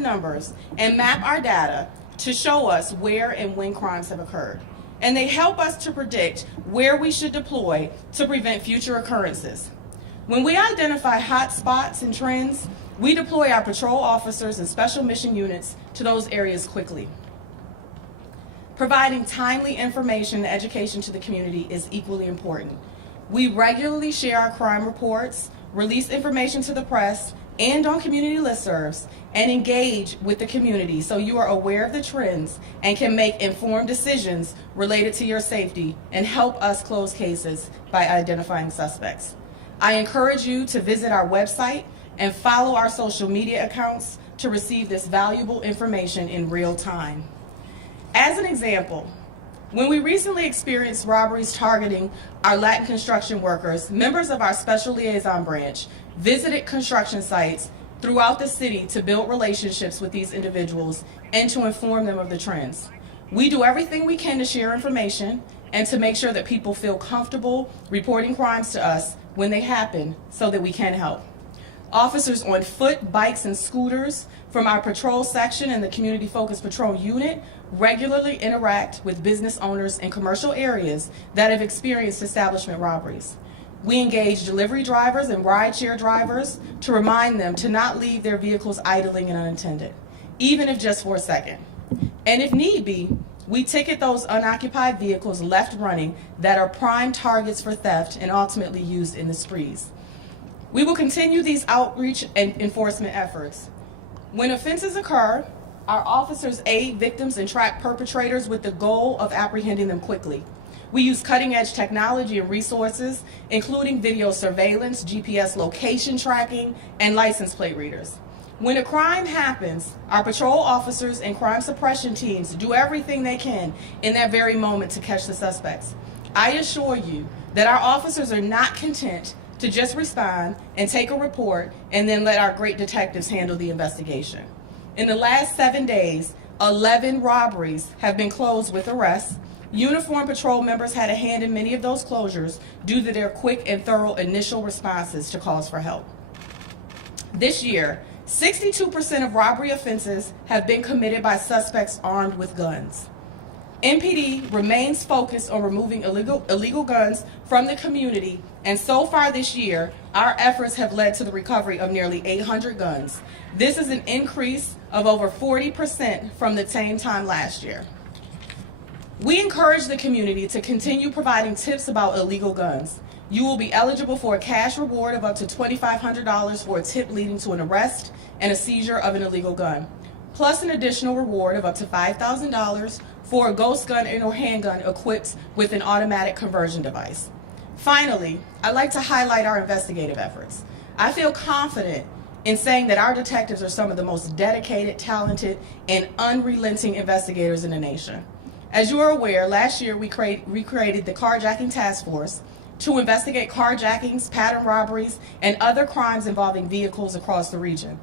numbers and map our data to show us where and when crimes have occurred. And they help us to predict where we should deploy to prevent future occurrences. When we identify hot spots and trends, we deploy our patrol officers and special mission units to those areas quickly. Providing timely information and education to the community is equally important. We regularly share our crime reports, release information to the press and on community listservs, and engage with the community so you are aware of the trends and can make informed decisions related to your safety and help us close cases by identifying suspects. I encourage you to visit our website and follow our social media accounts to receive this valuable information in real time. As an example, when we recently experienced robberies targeting our Latin construction workers, members of our Special Liaison Branch visited construction sites throughout the city to build relationships with these individuals and to inform them of the trends. We do everything we can to share information and to make sure that people feel comfortable reporting crimes to us when they happen so that we can help. Officers on foot, bikes, and scooters from our patrol section and the Community Focused Patrol Unit regularly interact with business owners in commercial areas that have experienced establishment robberies. We engage delivery drivers and rideshare drivers to remind them to not leave their vehicles idling and unattended, even if just for a second. And if need be, we ticket those unoccupied vehicles left running that are prime targets for theft and ultimately used in the sprees. We will continue these outreach and enforcement efforts. When offenses occur, our officers aid victims and track perpetrators with the goal of apprehending them quickly. We use cutting-edge technology and resources, including video surveillance, GPS location tracking, and license plate readers. When a crime happens, our patrol officers and crime suppression teams do everything they can in that very moment to catch the suspects. I assure you that our officers are not content to just respond and take a report and then let our great detectives handle the investigation. In the last 7 days, 11 robberies have been closed with arrests. Uniformed patrol members had a hand in many of those closures due to their quick and thorough initial responses to calls for help. This year, 62% of robbery offenses have been committed by suspects armed with guns. MPD remains focused on removing illegal guns from the community, and so far this year, our efforts have led to the recovery of nearly 800 guns. This is an increase of over 40% from the same time last year. We encourage the community to continue providing tips about illegal guns. You will be eligible for a cash reward of up to $2,500 for a tip leading to an arrest and a seizure of an illegal gun, plus an additional reward of up to $5,000 for a ghost gun or handgun equipped with an automatic conversion device. Finally, I'd like to highlight our investigative efforts. I feel confident in saying that our detectives are some of the most dedicated, talented, and unrelenting investigators in the nation. As you are aware, last year we created the Carjacking Task Force to investigate carjackings, pattern robberies, and other crimes involving vehicles across the region.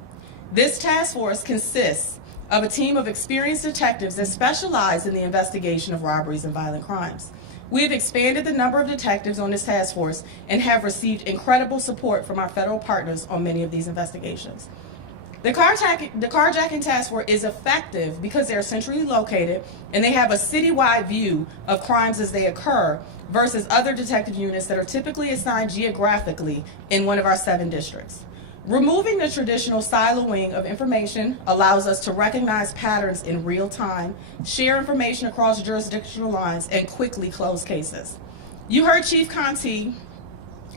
This task force consists of a team of experienced detectives that specialize in the investigation of robberies and violent crimes. We have expanded the number of detectives on this task force and have received incredible support from our federal partners on many of these investigations. The Carjacking Task Force is effective because they're centrally located and they have a citywide view of crimes as they occur versus other detective units that are typically assigned geographically in one of our 7 districts. Removing the traditional siloing of information allows us to recognize patterns in real time, share information across jurisdictional lines, and quickly close cases. You heard Chief Conti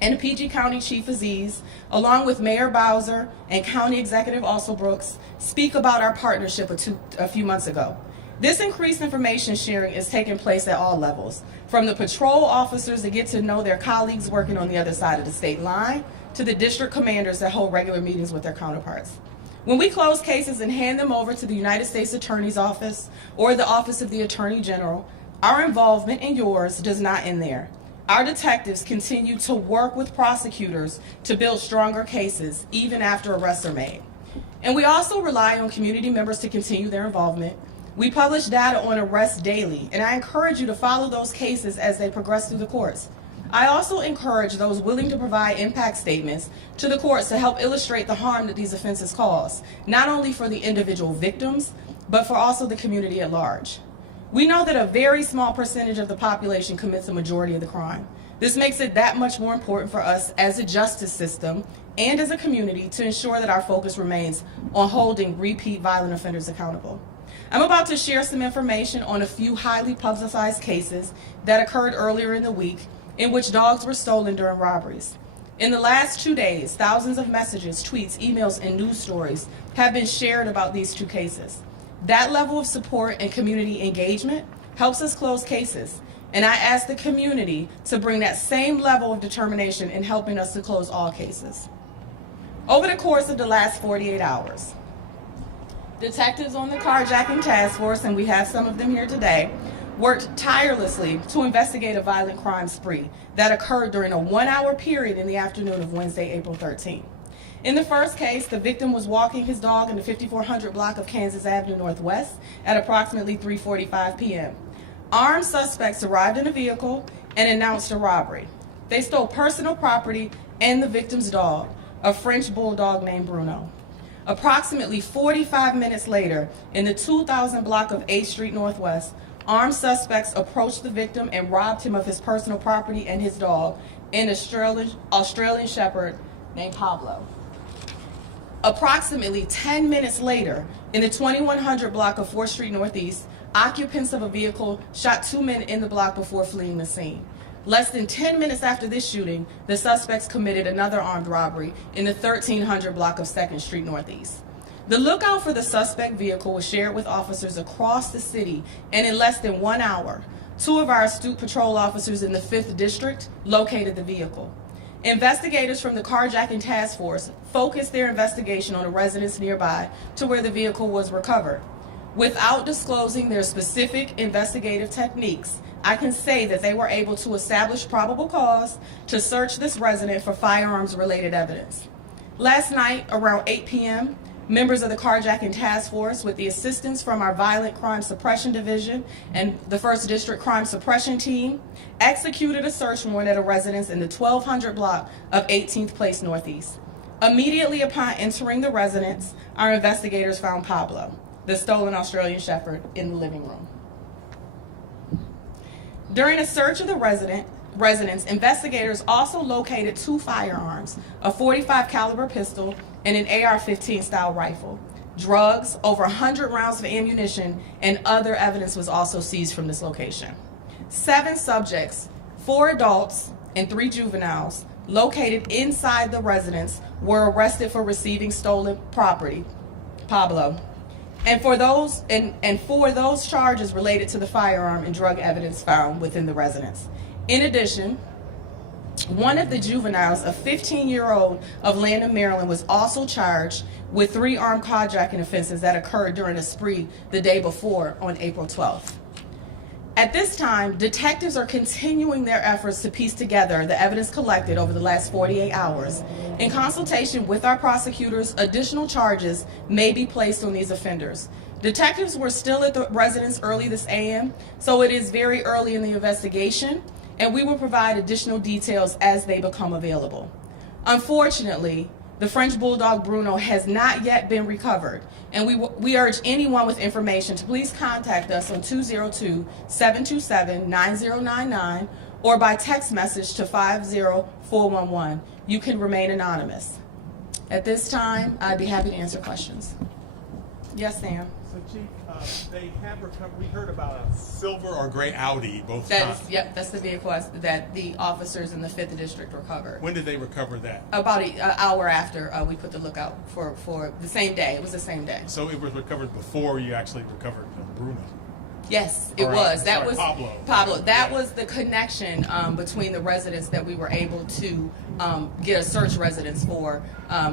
and PG County Chief Aziz, along with Mayor Bowser and County Executive Brooks, speak about our partnership a few months ago. This increased information sharing is taking place at all levels, from the patrol officers that get to know their colleagues working on the other side of the state line, to the district commanders that hold regular meetings with their counterparts. When we close cases and hand them over to the United States Attorney's Office or the Office of the Attorney General, our involvement and yours does not end there. Our detectives continue to work with prosecutors to build stronger cases even after arrests are made. And we also rely on community members to continue their involvement. We publish data on arrests daily, and I encourage you to follow those cases as they progress through the courts. I also encourage those willing to provide impact statements to the courts to help illustrate the harm that these offenses cause, not only for the individual victims, but for also the community at large. We know that a very small percentage of the population commits a majority of the crime. This makes it that much more important for us as a justice system and as a community to ensure that our focus remains on holding repeat violent offenders accountable. I'm about to share some information on a few highly publicized cases that occurred earlier in the week in which dogs were stolen during robberies. In the last 2 days, thousands of messages, tweets, emails, and news stories have been shared about these two cases. That level of support and community engagement helps us close cases, and I ask the community to bring that same level of determination in helping us to close all cases. Over the course of the last 48 hours, detectives on the Carjacking Task Force, and we have some of them here today, worked tirelessly to investigate a violent crime spree that occurred during a 1-hour period in the afternoon of Wednesday, April 13th. In the first case, the victim was walking his dog in the 5400 block of Kansas Avenue Northwest at approximately 3:45 p.m. Armed suspects arrived in a vehicle and announced a robbery. They stole personal property and the victim's dog, a French bulldog named Bruno. Approximately 45 minutes later, in the 2000 block of 8th Street Northwest, armed suspects approached the victim and robbed him of his personal property and his dog, an Australian Shepherd named Pablo. Approximately 10 minutes later, in the 2100 block of 4th Street Northeast, occupants of a vehicle shot 2 men in the block before fleeing the scene. Less than 10 minutes after this shooting, the suspects committed another armed robbery in the 1300 block of 2nd Street Northeast. The lookout for the suspect vehicle was shared with officers across the city, and in less than 1 hour, 2 of our astute patrol officers in the 5th District located the vehicle. Investigators from the Carjacking Task Force focused their investigation on a residence nearby to where the vehicle was recovered. Without disclosing their specific investigative techniques, I can say that they were able to establish probable cause to search this resident for firearms-related evidence. Last night, around 8 p.m., members of the Carjacking Task Force, with the assistance from our Violent Crime Suppression Division and the 1st District Crime Suppression Team, executed a search warrant at a residence in the 1200 block of 18th Place Northeast. Immediately upon entering the residence, our investigators found Pablo, the stolen Australian Shepherd, in the living room. During a search of the residence, investigators also located 2 firearms, a .45 caliber pistol and an AR-15 style rifle. Drugs, over 100 rounds of ammunition, and other evidence was also seized from this location. 7 subjects, 4 adults and 3 juveniles, located inside the residence were arrested for receiving stolen property, Pablo, and for those charges related to the firearm and drug evidence found within the residence. In addition, one of the juveniles, a 15-year-old of Landon, Maryland, was also charged with 3 armed carjacking offenses that occurred during a spree the day before on April 12th. At this time, detectives are continuing their efforts to piece together the evidence collected over the last 48 hours. In consultation with our prosecutors, additional charges may be placed on these offenders. Detectives were still at the residence early this AM, so it is very early in the investigation, and we will provide additional details as they become available. Unfortunately, the French bulldog Bruno has not yet been recovered, and we urge anyone with information to please contact us on 202-727-9099 or by text message to 50411. You can remain anonymous. At this time, I'd be happy to answer questions. Yes, Sam. So, Chief, they have recovered. We heard about a silver or gray Audi, both times. Yep, that's the vehicle that the officers in the 5th District recovered. When did they recover that? About an hour after we put the lookout for the same day. It was the same day. So it was recovered before you actually recovered Bruno? Yes, it was. That was Pablo. That was the connection between the residents that we were able to get a search residence for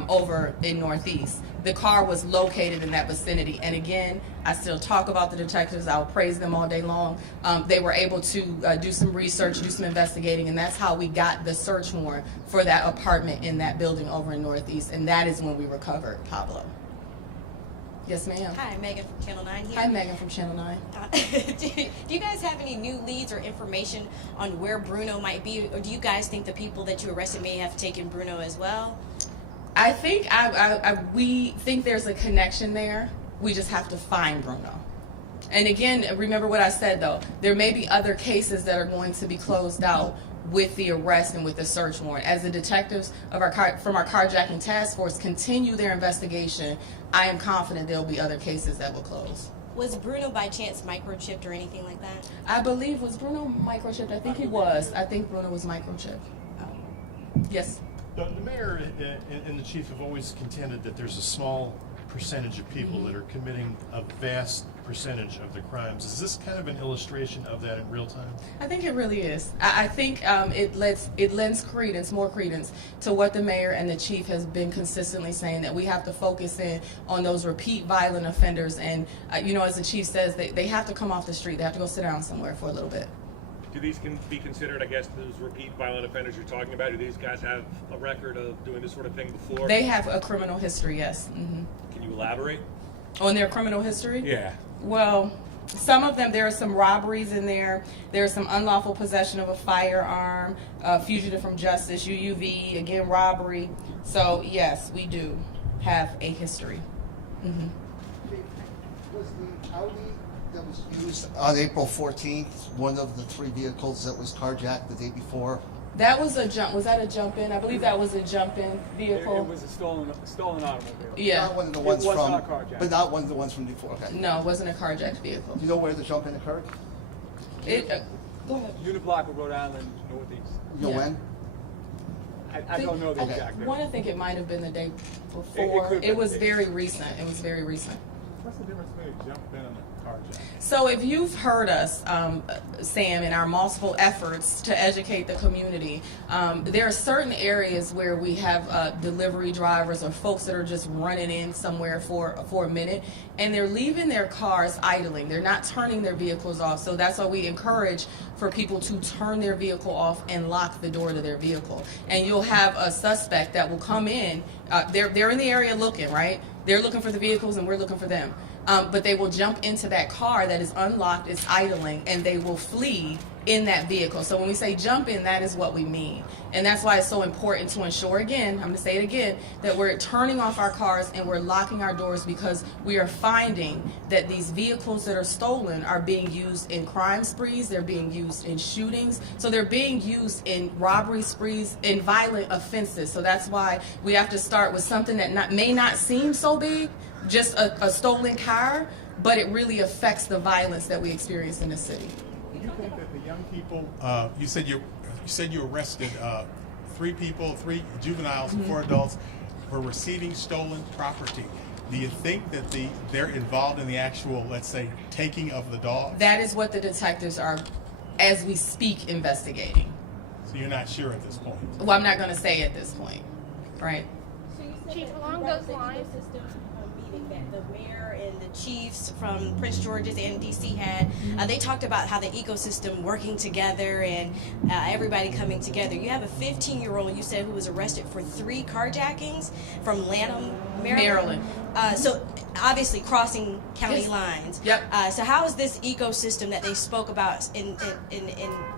over in Northeast. The car was located in that vicinity, and again, I still talk about the detectives. I'll praise them all day long. They were able to do some research, do some investigating, and that's how we got the search warrant for that apartment in that building over in Northeast, and that is when we recovered Pablo. Yes, ma'am. Hi, Megan from Channel 9 here. Hi, Megan from Channel 9. Do you guys have any new leads or information on where Bruno might be? Or do you guys think the people that you arrested may have taken Bruno as well? I think we think there's a connection there. We just have to find Bruno. And again, remember what I said though. There may be other cases that are going to be closed out with the arrest and with the search warrant. As the detectives from our Carjacking Task Force continue their investigation, I am confident there'll be other cases that will close. Was Bruno by chance microchipped or anything like that? I believe, was Bruno microchipped? I think he was. I think Bruno was microchipped. Yes. The mayor and the chief have always contended that there's a small percentage of people that are committing a vast percentage of the crimes. Is this kind of an illustration of that in real time? I think it really is. I think it lends credence, more credence, to what the mayor and the chief has been consistently saying, that we have to focus in on those repeat violent offenders. And as the chief says, they have to come off the street. They have to go sit down somewhere for a little bit. Do these can be considered, I guess, those repeat violent offenders you're talking about? Do these guys have a record of doing this sort of thing before? They have a criminal history, yes. Mm-hmm. Can you elaborate? On their criminal history? Yeah. Well, some of them, there are some robberies in there. There's some unlawful possession of a firearm, fugitive from justice, UUV, again, robbery. So, yes, we do have a history. Mm-hmm. Was the Audi that was used on April 14th one of the 3 vehicles that was carjacked the day before? That was a jump. Was that a jump-in? I believe that was a jump-in vehicle. It was a stolen automobile. Yeah. Not one of the ones It was from, not carjacked. but not one of the ones from before. Okay. No, it wasn't a carjacked vehicle. Do you know where the jump-in occurred? Go ahead. Uniblock of Rhode Island, Northeast. You know Yeah. when? I don't know the Okay. exact I date. want to think it might have been the day before. could It have was been. very recent. It was very recent. What's the difference between a jump in and a carjack? So if you've heard us, Sam, in our multiple efforts to educate the community, there are certain areas where we have delivery drivers or folks that are just running in somewhere for a minute, and they're leaving their cars idling. They're not turning their vehicles off. So that's why we encourage for people to turn their vehicle off and lock the door to their vehicle. And you'll have a suspect that will come in. They're in the area looking, right? They're looking for the vehicles and we're looking for them. But they will jump into that car that is unlocked, is idling, and they will flee in that vehicle. So when we say jump in, that is what we mean. And that's why it's so important to ensure, again, I'm going to say it again, that we're turning off our cars and we're locking our doors, because we are finding that these vehicles that are stolen are being used in crime sprees, they're being used in shootings, so they're being used in robbery sprees, in violent offenses. So that's why we have to start with something that may not seem so big, just a stolen car, but it really affects the violence that we experience in the city. Do you think that the young people, you said you arrested 3 people, 3 juveniles and 4 adults for receiving stolen property. Do you think that they're involved in the actual, let's say, taking of the dogs? That is what the detectives are, as we speak, investigating. So you're not sure at this point? Well, I'm not going to say at this point, right? Chief, along those lines, meeting that the mayor and the chiefs from Prince George's and D.C. had, they talked about how the ecosystem working together and everybody coming together. You have a 15-year-old, you said, who was arrested for 3 carjackings from Lanham, Maryland. So obviously crossing county Yes. lines. Yep. So how is this ecosystem that they spoke about in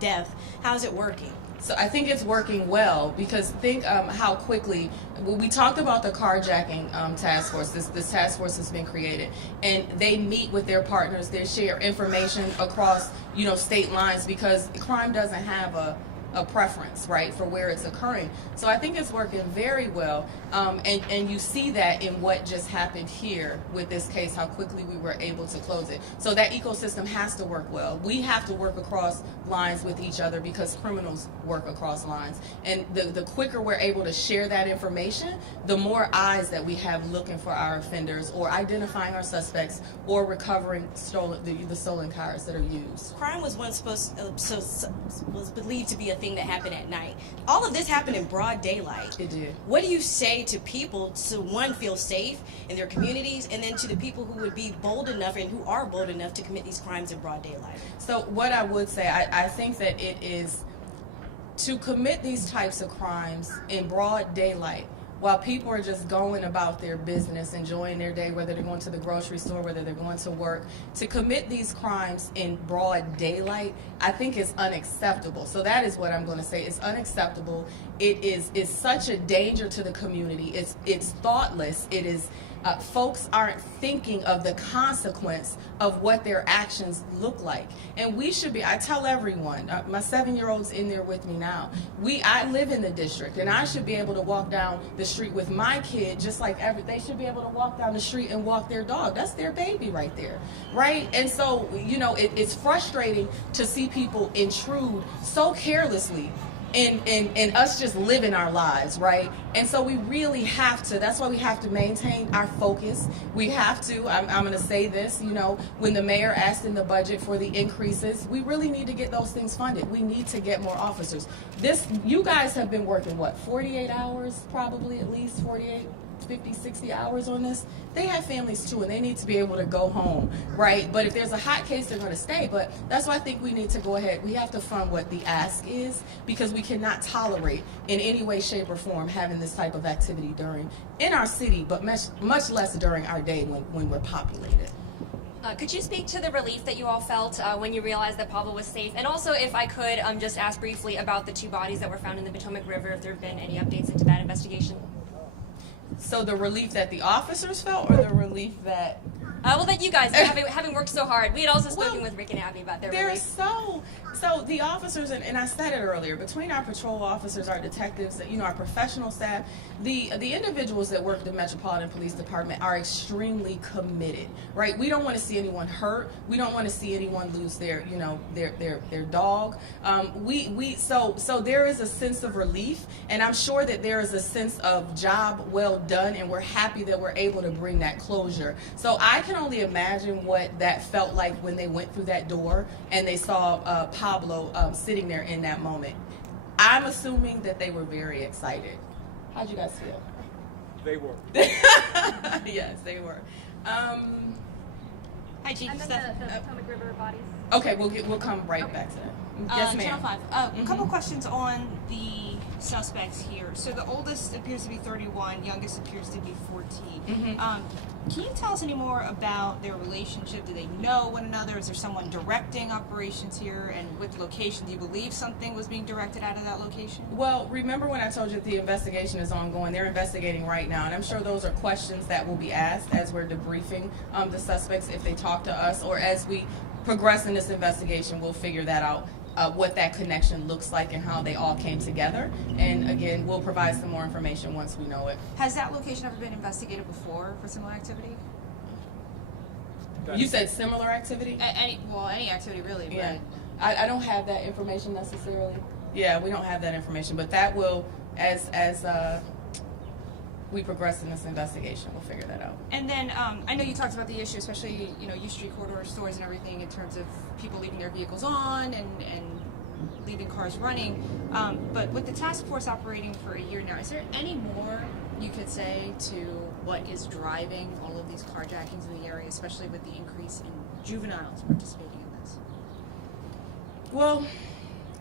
depth, how is it working? So I think it's working well, because think how quickly we talked about the Carjacking Task Force. This task force has been created, and they meet with their partners. They share information across state lines, because crime doesn't have a preference, right, for where it's occurring. So I think it's working very well, and you see that in what just happened here with this case, how quickly we were able to close it. So that ecosystem has to work well. We have to work across lines with each other, because criminals work across lines. And the quicker we're able to share that information, the more eyes that we have looking for our offenders, or identifying our suspects, or recovering the stolen cars that are used. Crime was once was believed to be a thing that happened at night. All of this happened in broad daylight. It did. What do you say to people to, one, feel safe in their communities, and then to the people who would be bold enough and who are bold enough to commit these crimes in broad daylight? So what I would say, I think that it is to commit these types of crimes in broad daylight. while people are just going about their business, enjoying their day, whether they're going to the grocery store, whether they're going to work, to commit these crimes in broad daylight, I think is unacceptable. So that is what I'm going to say. It's unacceptable. It's such a danger to the community. It's thoughtless. It is folks aren't thinking of the consequence of what their actions look like. And we should be, I tell everyone, my 7-year-old's in there with me now. I live in the district, and I should be able to walk down the street with my kid just like they should be able to walk down the street and walk their dog. That's their baby right there, right? And so, it's frustrating to see people intrude so carelessly and us just living our lives, right? And so we really have to, that's why we have to maintain our focus. We have to, I'm going to say this, when the mayor asked in the budget for the increases, we really need to get those things funded. We need to get more officers. You guys have been working, 48 hours, probably at least 48, 50, 60 hours on this. They have families too, and they need to be able to go home, right? But if there's a hot case, they're going to stay. But that's why I think we need to go ahead. We have to fund what the ask is, because we cannot tolerate in any way, shape, or form having this type of activity in our city, but much less during our day when we're populated. Could you speak to the relief that you all felt when you realized that Pablo was safe? And also, if I could, just ask briefly about the 2 bodies that were found in the Potomac River, if there have been any updates into that investigation? So the relief that the officers felt, or the relief that... that you guys, having worked so hard. We had also spoken with Rick and Abby about their relief. So the officers, and I said it earlier, between our patrol officers, our detectives, our professional staff, the individuals that work at the Metropolitan Police Department are extremely committed, right? We don't want to see anyone hurt. We don't want to see anyone lose their dog. So there is a sense of relief, and I'm sure that there is a sense of job well done, and we're happy that we're able to bring that closure. So I can only imagine what that felt like when they went through that door and they saw Pablo sitting there in that moment. I'm assuming that they were very excited. How'd you guys feel? They were. Yes, they were. Hi, Chief. And then the Potomac River bodies. Okay, we'll come right back to that. Yes, ma'am. Channel 5. A couple questions on the suspects here. So the oldest appears to be 31, youngest appears to be 14. Can you tell us any more about their relationship? Do they know one another? Is there someone directing operations here? And with the location, do you believe something was being directed out of that location? Well, remember when I told you that the investigation is ongoing? They're investigating right now, and I'm sure those are questions that will be asked as we're debriefing the suspects if they talk to us, or as we progress in this investigation, we'll figure that out. What that connection looks like and how they all came together. And again, we'll provide some more information once we know it. Has that location ever been investigated before for similar activity? You said similar activity? Any activity really. But Yeah. I don't have that information necessarily. Yeah, we don't have that information, but that will, as we progress in this investigation, we'll figure that out. And then I know you talked about the issue, especially U Street corridor stores and everything, in terms of people leaving their vehicles on and leaving cars running. But with the task force operating for a year now, is there any more you could say to what is driving all of these carjackings in the area, especially with the increase in juveniles participating in this? Well,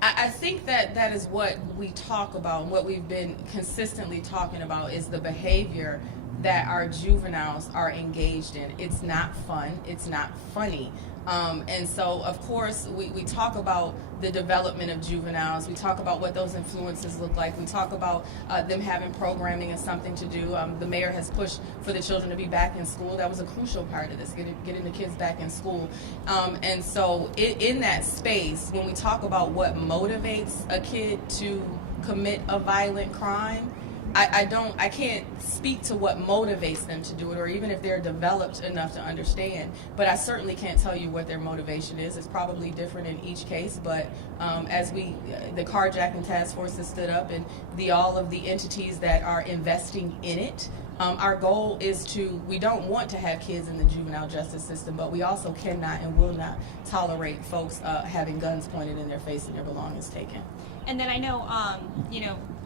I think that is what we talk about, and what we've been consistently talking about is the behavior that our juveniles are engaged in. It's not fun. It's not funny. And so, of course, we talk about the development of juveniles. We talk about what those influences look like. We talk about them having programming and something to do. The mayor has pushed for the children to be back in school. That was a crucial part of this, getting the kids back in school. And so in that space, when we talk about what motivates a kid to commit a violent crime, I can't speak to what motivates them to do it, or even if they're developed enough to understand, but I certainly can't tell you what their motivation is. It's probably different in each case, but as the Carjacking Task Force has stood up, and all of the entities that are investing in it, our goal is we don't want to have kids in the juvenile justice system, but we also cannot and will not tolerate folks having guns pointed in their face and their belongings taken. And then I know,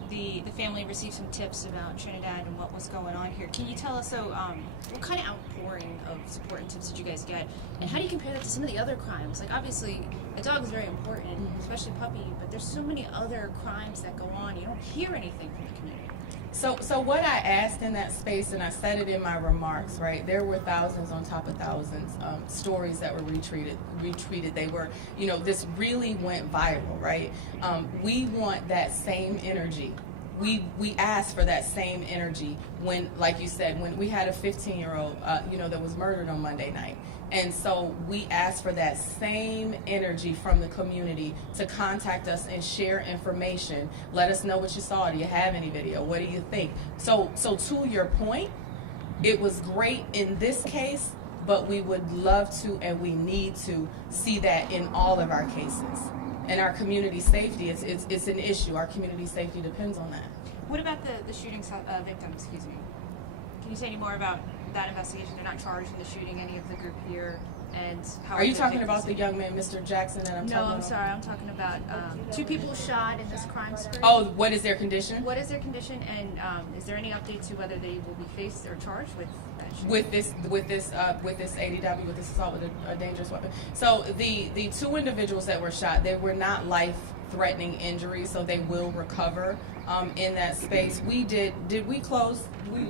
the family received some tips about Trinidad and what was going on here. Can you tell us, what kind of outpouring of support and tips did you guys get? And how do you compare that to some of the other crimes? Like, obviously, a dog is very important, especially puppy, but there's so many other crimes that go on. You don't hear anything from the community. So what I asked in that space, and I said it in my remarks, right? There were thousands on top of thousands stories that were retweeted. They were, this really went viral, right? We want that same energy. We asked for that same energy when, like you said, when we had a 15-year-old, that was murdered on Monday night. And so we asked for that same energy from the community to contact us and share information. Let us know what you saw. Do you have any video? What do you think? So to your point, it was great in this case, but we would love to and we need to see that in all of our cases. And our community safety, it's an issue. Our community safety depends on that. What about the shooting victim, excuse me? Can you say any more about that investigation? They're not charged in the shooting, any of the group here, and how... Are you talking about the young man, Mr. Jackson, that I'm talking about? No, I'm sorry. I'm talking about two people shot in this crime spree. Oh, what is their condition? What is their condition, and is there any update to whether they will be faced or charged with that shooting? With this ADW, with this assault with a dangerous weapon. So the two individuals that were shot, they were not life-threatening injuries, so they will recover in that space. Did we close?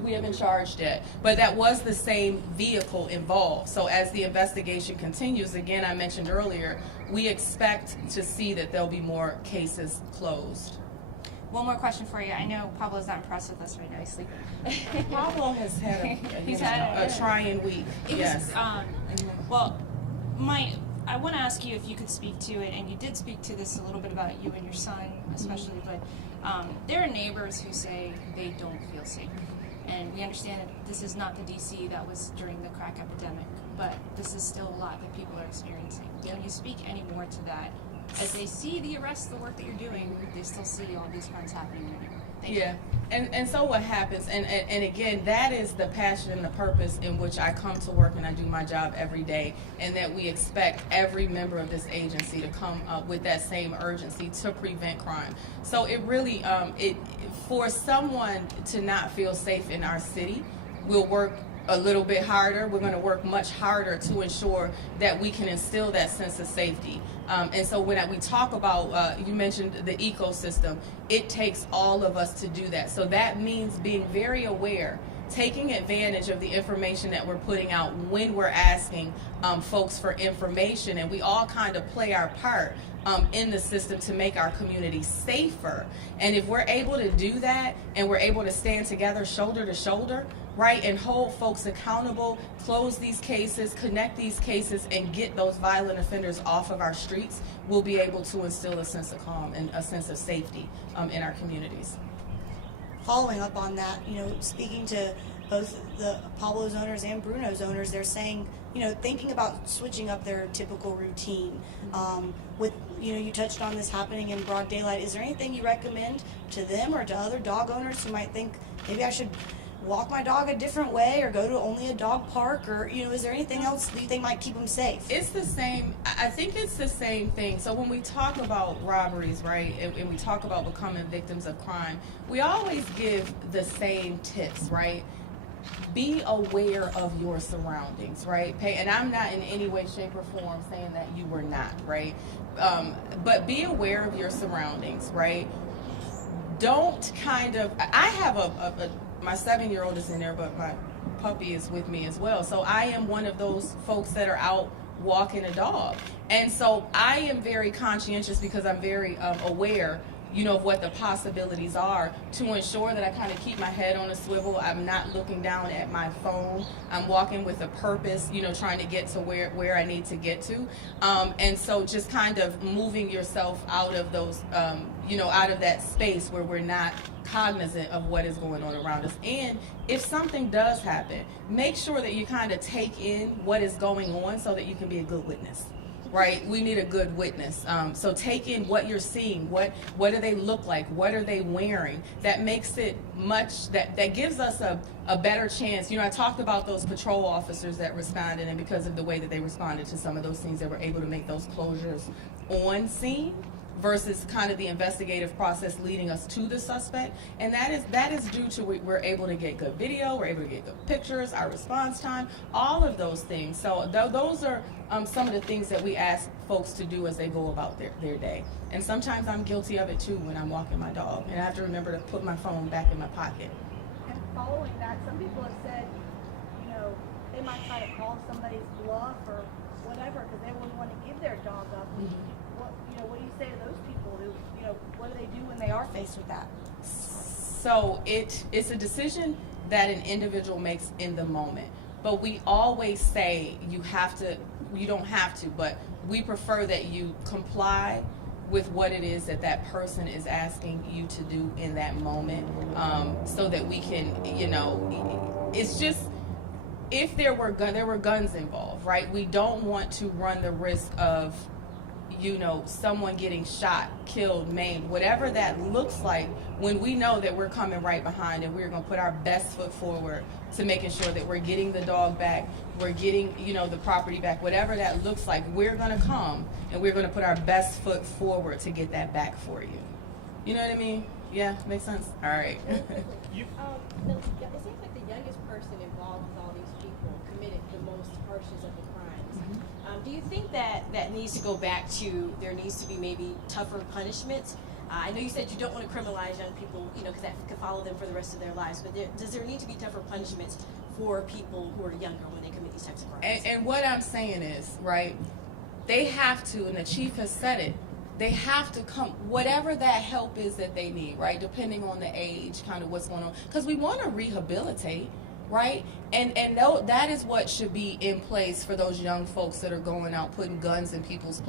We haven't charged yet, but that was the same vehicle involved. So as the investigation continues, again, I mentioned earlier, we expect to see that there'll be more cases closed. One more question for you. I know Pablo's not impressed with us right now. He's sleeping. Pablo has had a trying week. Yes. I want to ask you if you could speak to it, and you did speak to this a little bit about you and your son, especially, but there are neighbors who say they don't feel safe. And we understand that this is not the D.C. that was during the crack epidemic, but this is still a lot that people are experiencing. Can you speak any more to that? As they see the arrests, the work that you're doing, they still see all these crimes happening. Yeah, and so what happens, and again, that is the passion and the purpose in which I come to work and I do my job every day, and that we expect every member of this agency to come up with that same urgency to prevent crime. So it really, for someone to not feel safe in our city, we'll work a little bit harder. We're going to work much harder to ensure that we can instill that sense of safety. And so when we talk about, you mentioned the ecosystem, it takes all of us to do that. So that means being very aware, taking advantage of the information that we're putting out when we're asking folks for information, and we all kind of play our part in the system to make our community safer. And if we're able to do that, and we're able to stand together shoulder to shoulder, right, and hold folks accountable, close these cases, connect these cases, and get those violent offenders off of our streets, we'll be able to instill a sense of calm and a sense of safety in our communities. Following up on that, speaking to both the Pablo's owners and Bruno's owners, they're saying, thinking about switching up their typical routine. With, you touched on this happening in broad daylight. Is there anything you recommend to them or to other dog owners who might think maybe I should walk my dog a different way or go to only a dog park, or is there anything else that you think might keep them safe? It's the same. I think it's the same thing. So when we talk about robberies, right, and we talk about becoming victims of crime, we always give the same tips, right? Be aware of your surroundings, right? And I'm not in any way, shape, or form saying that you were not, right? But be aware of your surroundings, right? Don't I have my 7-year-old is in there, but my puppy is with me as well. So I am one of those folks that are out walking a dog. And so I am very conscientious because I'm very aware, of what the possibilities are to ensure that I kind of keep my head on a swivel. I'm not looking down at my phone. I'm walking with a purpose, trying to get to where I need to get to. And so just kind of moving yourself out of those, out of that space where we're not cognizant of what is going on around us. And if something does happen, make sure that you kind of take in what is going on so that you can be a good witness. Right, we need a good witness. So take in what you're seeing. What do they look like? What are they wearing? That makes it that gives us a better chance. I talked about those patrol officers that responded, and because of the way that they responded to some of those things, they were able to make those closures on scene. versus kind of the investigative process leading us to the suspect. And that is due to we're able to get good video, we're able to get good pictures, our response time, all of those things. So those are some of the things that we ask folks to do as they go about their day. And sometimes I'm guilty of it too when I'm walking my dog, and I have to remember to put my phone back in my pocket. And following that, some people have said, you know, they might try to call somebody's bluff or whatever because they wouldn't want to give their dog up. What do you say to those people who, what do they do when they are faced with that? So it's a decision that an individual makes in the moment. But we always say you don't have to, but we prefer that you comply with what it is that person is asking you to do in that moment, so that we can, it's just, if there were guns involved, right? We don't want to run the risk of, someone getting shot, killed, maimed, whatever that looks like, when we know that we're coming right behind and we're going to put our best foot forward to making sure that we're getting the dog back, we're getting, the property back, whatever that looks like, we're going to come and we're going to put our best foot forward to get that back for you. You know what I mean? Yeah, makes sense? All right. It seems like the youngest person involved with all these people committed the most harshest of the crimes. Do you think that needs to go back to, there needs to be maybe tougher punishments? I know you said you don't want to criminalize young people, because that could follow them for the rest of their lives, but does there need to be tougher punishments for people who are younger when they commit these types of crimes? And what I'm saying is, right, they have to, and the chief has said it, they have to come, whatever that help is that they need, right, depending on the age, kind of what's going on, because we want to rehabilitate, right? And no, that is what should be in place for those young folks that are going out putting guns in people's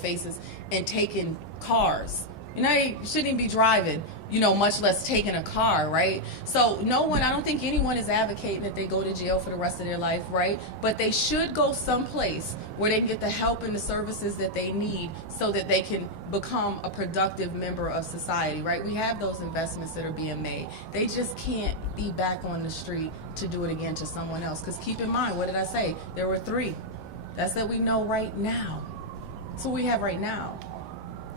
faces and taking cars. They shouldn't even be driving, much less taking a car, right? So I don't think anyone is advocating that they go to jail for the rest of their life, right? But they should go someplace where they can get the help and the services that they need so that they can become a productive member of society, right? We have those investments that are being made. They just can't be back on the street to do it again to someone else. Because keep in mind, what did I say? There were 3. That's that we know right now. That's what we have right now.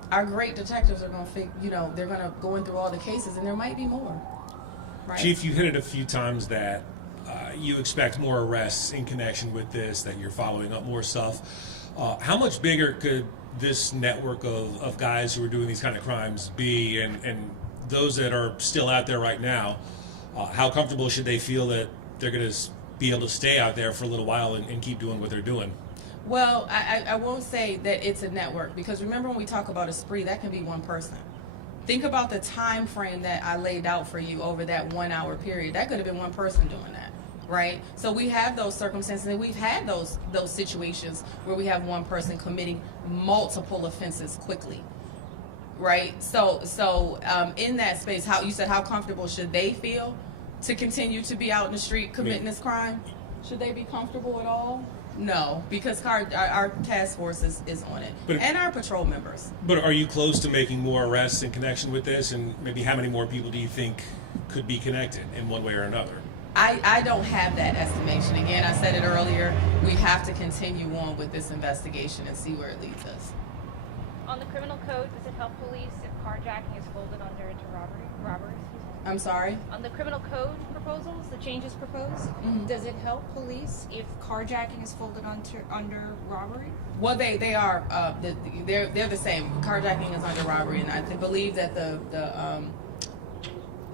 Our great detectives are going to they're going to go in through all the cases, and there might be more. Right? Chief, you hit it a few times that you expect more arrests in connection with this, that you're following up more stuff. How much bigger could this network of guys who are doing these kind of crimes be, and those that are still out there right now, how comfortable should they feel that they're going to be able to stay out there for a little while and keep doing what they're doing? Well, I won't say that it's a network, because remember when we talk about a spree, that can be one person. Think about the time frame that I laid out for you over that 1 hour period. That could have been one person doing that, right? So we have those circumstances, and we've had those situations where we have one person committing multiple offenses quickly, right? So in that space, how comfortable should they feel to continue to be out in the street committing this crime? Should they be comfortable at all? No, because our task force is on it, and our patrol members. But are you close to making more arrests in connection with this, and maybe how many more people do you think could be connected in one way or another? I don't have that estimation. Again, I said it earlier, we have to continue on with this investigation and see where it leads us. On the criminal code, does it help police if carjacking is folded under into robbery? I'm sorry? On the criminal code proposals, the changes proposed, Does it help police if carjacking is folded under robbery? Well, they are. They're the same. Carjacking is under robbery, and I believe that But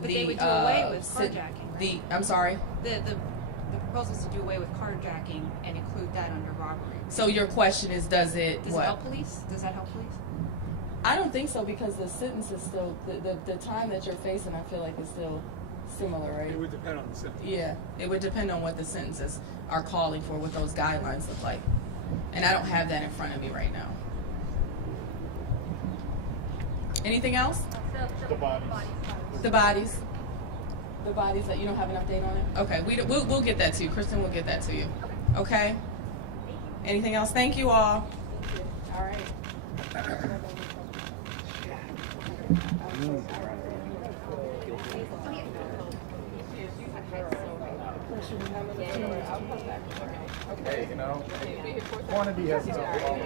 they would do away with carjacking, right? I'm sorry? The proposal is to do away with carjacking and include that under robbery. So your question is, does it Does it help police? Does that help police? I don't think so, because the sentence is still, the time that you're facing, I feel like is still similar, right? It would depend on the sentence. Yeah, it would depend on what the sentences are calling for, what those guidelines look like. And I don't have that in front of me right now. Anything else? The bodies. The bodies. The bodies that you don't have an update on it? Okay, we'll get that to you. Kristen will get that to you. Okay? Anything else? Thank you all. Thank you. All right. Hey, quantity has its own.